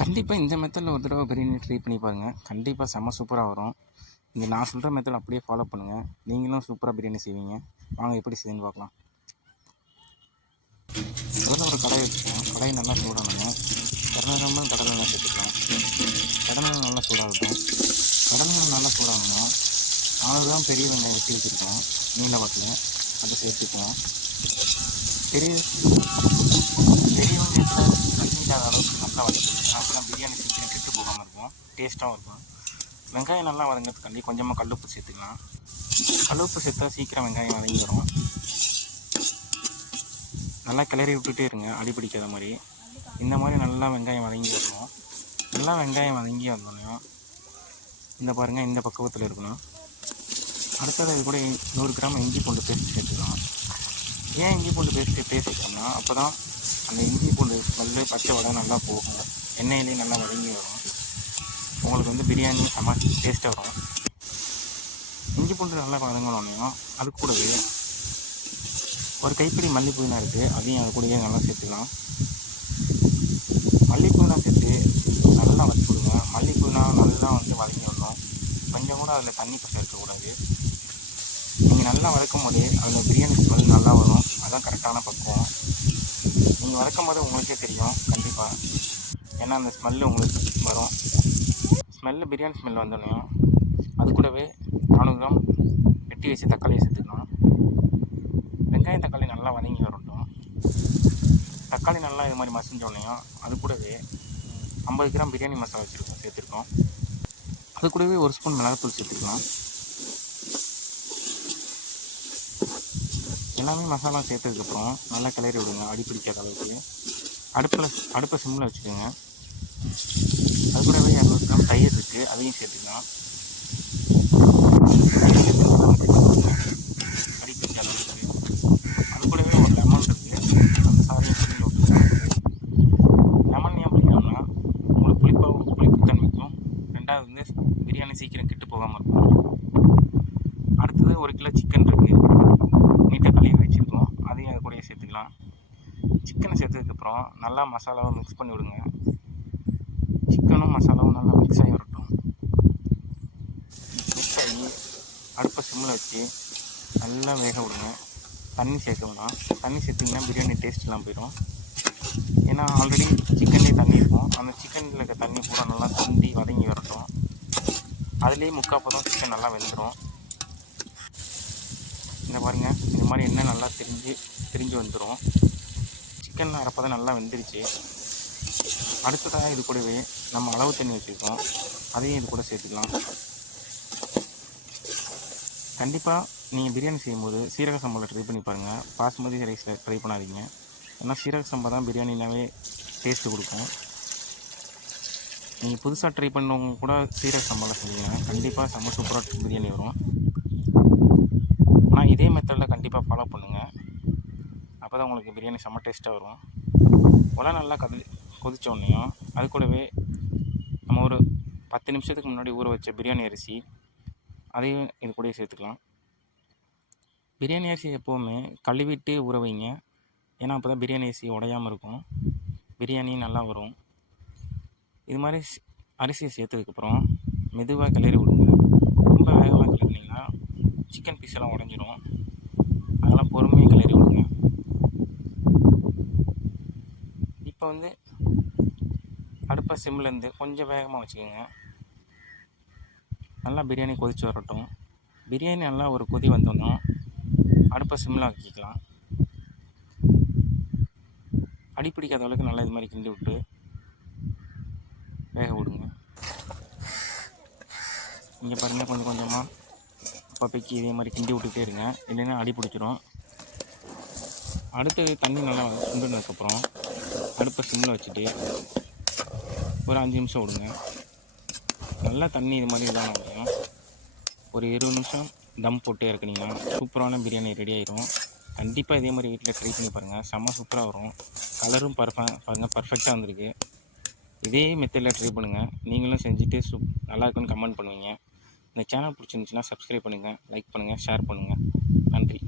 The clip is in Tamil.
கண்டிப்பாக இந்த மெத்தடில் ஒரு தடவை பிரியாணி ட்ரை பண்ணி பாருங்கள். கண்டிப்பாக செம்ம சூப்பராக வரும். இந்த நான் சொல்கிற மெத்தட் அப்படியே ஃபாலோ பண்ணுங்கள். நீங்களும் சூப்பராக பிரியாணி செய்வீங்க. வாங்க எப்படி செய்யுன்னு பார்க்கலாம். முதல்ல ஒரு கடாயை வச்சுக்கலாம். கடாயை நல்லா சூடானுங்க. 200 ml கடலை எண்ணெய் சேர்த்துக்கலாம். கடலை நல்லா சூடாகட்டும். கடலை நல்லா சூடாகணும். 4 கிராம் பெரிய வெங்காயம் வெட்டி வச்சுருக்கோம் நீல வாட்டில், அதை சேர்த்துக்கலாம். பெரிய பெரிய வெங்காயத்தில் தண்ணிக்காத அளவுக்கு நல்லா வதக்கிக்கலாம். அப்போ தான் பிரியாணி சீக்கிரம் கெட்டு போகாமல் இருக்கும், டேஸ்ட்டாகவும் இருக்கும். வெங்காயம் நல்லா வதங்கிறதுக்காண்டி கொஞ்சமாக கல்லுப்பு சேர்த்துக்கலாம். கல்லுப்பு சேர்த்தா சீக்கிரம் வெங்காயம் வதங்கிடும். நல்லா கிளறி விட்டுட்டே இருங்க, அடி பிடிக்காத மாதிரி. இந்த மாதிரி நல்லா வெங்காயம் வதங்கி வரணும். நல்லா வெங்காயம் வதங்கி வந்தோடனே இந்த பாருங்கள், இந்த பக்குவத்தில் இருக்கணும். அடுத்தது அது கூட 100 கிராம் இஞ்சி பூண்டு பேஸ்ட் சேர்த்துக்கலாம். ஏன் இஞ்சி பூண்டு பேஸ்ட்டு சேர்த்துக்கோன்னா அப்போ தான் அந்த இஞ்சி பூண்டு ஸ்மெல்லு பச்சை வடை நல்லா போகும், எண்ணெயிலே நல்லா வதங்கி வரும். உங்களுக்கு வந்து பிரியாணி செம்ம டேஸ்ட்டாக வரும். இஞ்சி பூண்டு நல்லா வதங்கணும். அது கூடவே ஒரு கைப்பிடி மல்லி புதினா இருக்குது, அதையும் அது கூடவே நல்லா சேர்த்துக்கலாம். மல்லி புதினா சேர்த்து நல்லா வதக்கிவிடுங்க. மல்லி புதினா நல்லா வந்து வதங்கி வரணும். கொஞ்சம் கூட அதில் தண்ணி பசை இருக்கக்கூடாது. நீங்கள் நல்லா வதக்கும் போதே அதில் பிரியாணி ஸ்மெல் நல்லா வரும். அதுதான் கரெக்டான பக்குவம். நீங்கள் வதக்கும் போது உங்களுக்கே தெரியும் கண்டிப்பாக, ஏன்னா அந்த ஸ்மெல்லு உங்களுக்கு வரும். ஸ்மெல்லு பிரியாணி ஸ்மெல் வந்தோடனே அது கூடவே 400 கிராம் வெட்டி வச்சு தக்காளியை சேர்த்துக்கலாம். வெங்காயம் தக்காளி நல்லா வதங்கி வரட்டும். தக்காளி நல்லா இது மாதிரி மசிஞ்சோடனையும் அது கூடவே 50 கிராம் பிரியாணி மசாலா சேர்த்துருக்கோம். அது கூடவே 1 ஸ்பூன் மிளகாத்தூள் சேர்த்துக்கலாம். எல்லாமே மசாலா சேர்த்ததுக்கப்புறம் நல்லா கிளறி விடுங்க, அடி பிடிக்காத அளவுக்கு. அடுப்பை சிம்மில் வச்சுக்கோங்க. அது கூடவே 200 கிராம் தயிர் இருக்குது, அதையும் சேர்த்துக்கலாம். அடி பிடிக்காத அளவுக்கு. அது கூடவே ஒரு லெமன் இருக்குது, அந்த சாரையும் புளியில் விட்டுருங்க. லெமன் ஏன் பிடிக்கணும்னா உங்களுக்கு புளிப்புத்தன்மைக்கும், ரெண்டாவது வந்து பிரியாணி சீக்கிரம் கெட்டு போகாமல் இருக்கும். அடுத்தது 1 கிலோ சிக்கன் இருக்குது, நீட்டாக கழுவி வச்சுருக்கோம், அதையும் அது கூடயே சேர்த்துக்கலாம். சிக்கனை சேர்த்ததுக்கப்புறம் நல்லா மசாலாவை மிக்ஸ் பண்ணி விடுங்க. சிக்கனும் மசாலாவும் நல்லா மிக்ஸ் ஆகி வரட்டும். மிக்ஸ் ஆகி அடுப்பை சிம்மில் வச்சு நல்லா வேக விடுங்க. தண்ணி சேர்க்கணும். தண்ணி சேர்த்திங்கன்னா பிரியாணி டேஸ்ட்லாம் போயிடும். ஏன்னா ஆல்ரெடி சிக்கன்லேயே தண்ணி இருக்கும். அந்த சிக்கனில் இருக்க தண்ணி பூரா நல்லா சுண்டி வதங்கி வரட்டும். அதுலேயே முக்கால்பதம் சிக்கன் நல்லா வெந்துடும். இந்த பாருங்கள், இந்த மாதிரி எண்ணெய் நல்லா திரிஞ்சு வந்துடும். சிக்கன் அரைப்பதான் நல்லா வெந்துருச்சு. அடுத்ததாக இது கூடவே நம்ம அளவு தண்ணி வச்சுருக்கோம், அதையும் இது கூட சேர்த்துக்கலாம். கண்டிப்பாக நீங்கள் பிரியாணி செய்யும்போது சீரக சம்பாவில் ட்ரை பண்ணி பாருங்கள். பாஸ்மதி ரைஸில் ட்ரை பண்ணாதீங்க. ஏன்னா சீரக சம்பா தான் பிரியாணினாவே டேஸ்ட்டு கொடுக்கும். நீங்கள் புதுசாக ட்ரை பண்ணவங்க கூட சீரக சம்பாவில் செஞ்சீங்கன்னா கண்டிப்பாக செம்ம சூப்பராக பிரியாணி வரும். ஆனால் இதே மெத்தடில் கண்டிப்பாக ஃபாலோ பண்ணுங்கள். அப்போ தான் உங்களுக்கு பிரியாணி செம்ம டேஸ்ட்டாக வரும். உலை நல்லா கொதிச்சோடனையும் அது கூடவே நம்ம ஒரு 10 நிமிஷத்துக்கு முன்னாடி ஊற வச்ச பிரியாணி அரிசி, அதையும் இது கூடயே சேர்த்துக்கலாம். பிரியாணி அரிசி எப்போவுமே கழுவிட்டு ஊற வைங்க. ஏன்னா அப்போ தான் பிரியாணி அரிசி உடையாமல் இருக்கும், பிரியாணி நல்லா வரும். இது மாதிரி அரிசியை சேர்த்ததுக்கப்புறம் மெதுவாக கிளறி விடுங்க. ரொம்ப வேகமாக கிளறினீங்கன்னா சிக்கன் பீஸ் எல்லாம் உடஞ்சிரும். அதெல்லாம் பொறுமையாக கிளறி விடுங்க. இப்போ வந்து அடுப்பை சிம்லேருந்து கொஞ்சம் வேகமாக வச்சுக்கோங்க. நல்லா பிரியாணி கொதித்து வரட்டும். பிரியாணி நல்லா ஒரு கொதி வந்தோன்னா அடுப்பை சிம்மில் ஆக்கிக்கலாம். அடிப்பிடிக்காத அளவுக்கு நல்லா இது மாதிரி கிண்டி விட்டு வேக விடுங்க. இங்கே பாருங்கள், கொஞ்சம் கொஞ்சமாக அப்பப்பைக்கு இதே மாதிரி கிண்டி விட்டுட்டே இருங்க, இல்லைன்னா அடி பிடிச்சிரும். அடுத்தது தண்ணி நல்லா சுண்டுனதுக்கப்புறம் அடுப்பை சிம்மில் வச்சுட்டு ஒரு 5 நிமிஷம் விடுங்க. நல்லா தண்ணி இது மாதிரி இதாக முடியும். ஒரு 20 நிமிஷம் தம் போட்டு இறக்குனீங்கன்னா சூப்பரான பிரியாணி ரெடி ஆகிடும். கண்டிப்பாக இதே மாதிரி வீட்டில் ட்ரை பண்ணி பாருங்கள், செம்ம சூப்பராக வரும். கலரும் பாருங்கள் பர்ஃபெக்டாக வந்திருக்கு. இதே மெத்தடில் ட்ரை பண்ணுங்கள். நீங்களும் செஞ்சுட்டு நல்லா இருக்குன்னு கமெண்ட் பண்ணுவீங்க. இந்த சேனல் பிடிச்சிருந்துச்சின்னா சப்ஸ்கிரைப் பண்ணுங்கள், லைக் பண்ணுங்கள், ஷேர் பண்ணுங்கள். நன்றி.